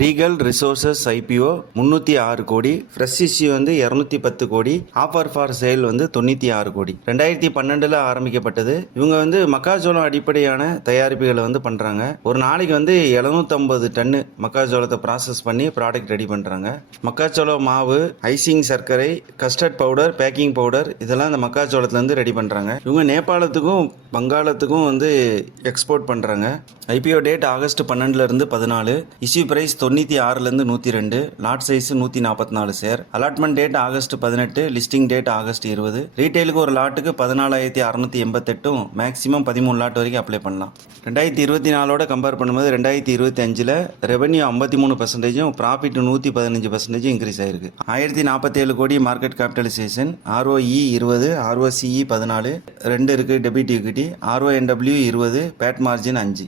Regal resources IPO முந்நூற்றி ஆறு கோடி. ஃப்ரெஷ் இஷ்யூ வந்து இரநூத்தி பத்து கோடி. ஆஃபர் ஃபார் சேல் வந்து தொண்ணூற்றி ஆறு கோடி. ரெண்டாயிரத்தி பன்னெண்டில் ஆரம்பிக்கப்பட்டது. இவங்க வந்து மக்காச்சோளம் அடிப்படையான தயாரிப்புகளை வந்து பண்ணுறாங்க ஒரு நாளைக்கு வந்து எழுநூத்தம்பது டன்னு மக்காச்சோளத்தை ப்ராசஸ் பண்ணி ப்ராடக்ட் ரெடி பண்ணுறாங்க மக்காச்சோளம் மாவு ஐசிங் சர்க்கரை கஸ்டர்ட் பவுடர் பேக்கிங் பவுடர் இதெல்லாம் இந்த மக்காச்சோளத்துலேருந்து ரெடி பண்ணுறாங்க இவங்க நேபாளத்துக்கும் வங்காளத்துக்கும் வந்து எக்ஸ்போர்ட் பண்ணுறாங்க ஐபிஓ டேட் ஆகஸ்ட் பன்னெண்டுலேருந்து பதினாலு. இஷ்யூ பிரைஸ் தொண்ணூற்றி ஆறுலேருந்து நூற்றி ரெண்டு. லாட் சைஸ் நூற்றி நாற்பத்தி நாலு சேர் அலாட்மெண்ட் டேட் ஆகஸ்ட் பதினெட்டு லிஸ்டிங் டேட் ஆகஸ்ட் இருபது. ரீட்டைலுக்கு ஒரு லாட்டுக்கு பதினாலாயிரத்தி அறநூற்றி எண்பத்தெட்டும் மேக்ஸிமம் பதிமூணு லாட் வரைக்கும் அப்ளை பண்ணலாம். ரெண்டாயிரத்தி இருபத்தி நாலோட கம்பேர் பண்ணும்போது ரெண்டாயிரத்தி இருபத்தி அஞ்சில் ரெவன்யூ ஐம்பத்தி மூணு பர்சன்டேஜும் ப்ராஃபிட் நூற்றி பதினஞ்சு பர்சன்டேஜும் இன்க்ரீஸ் ஆயிருக்கு. ஆயிரத்தி நாற்பத்தேழு கோடி மார்க்கெட் கேபிட்டலைசேஷன் ஆர்ஓஇ இருபது ஆர்ஓசிஇ பதினாலு. ரெண்டு இருக்குது டெபிட் ஈக்விட்டி ஆர்ஓஎன்டபிள்யூ இருபது பேட் மார்ஜின் அஞ்சு.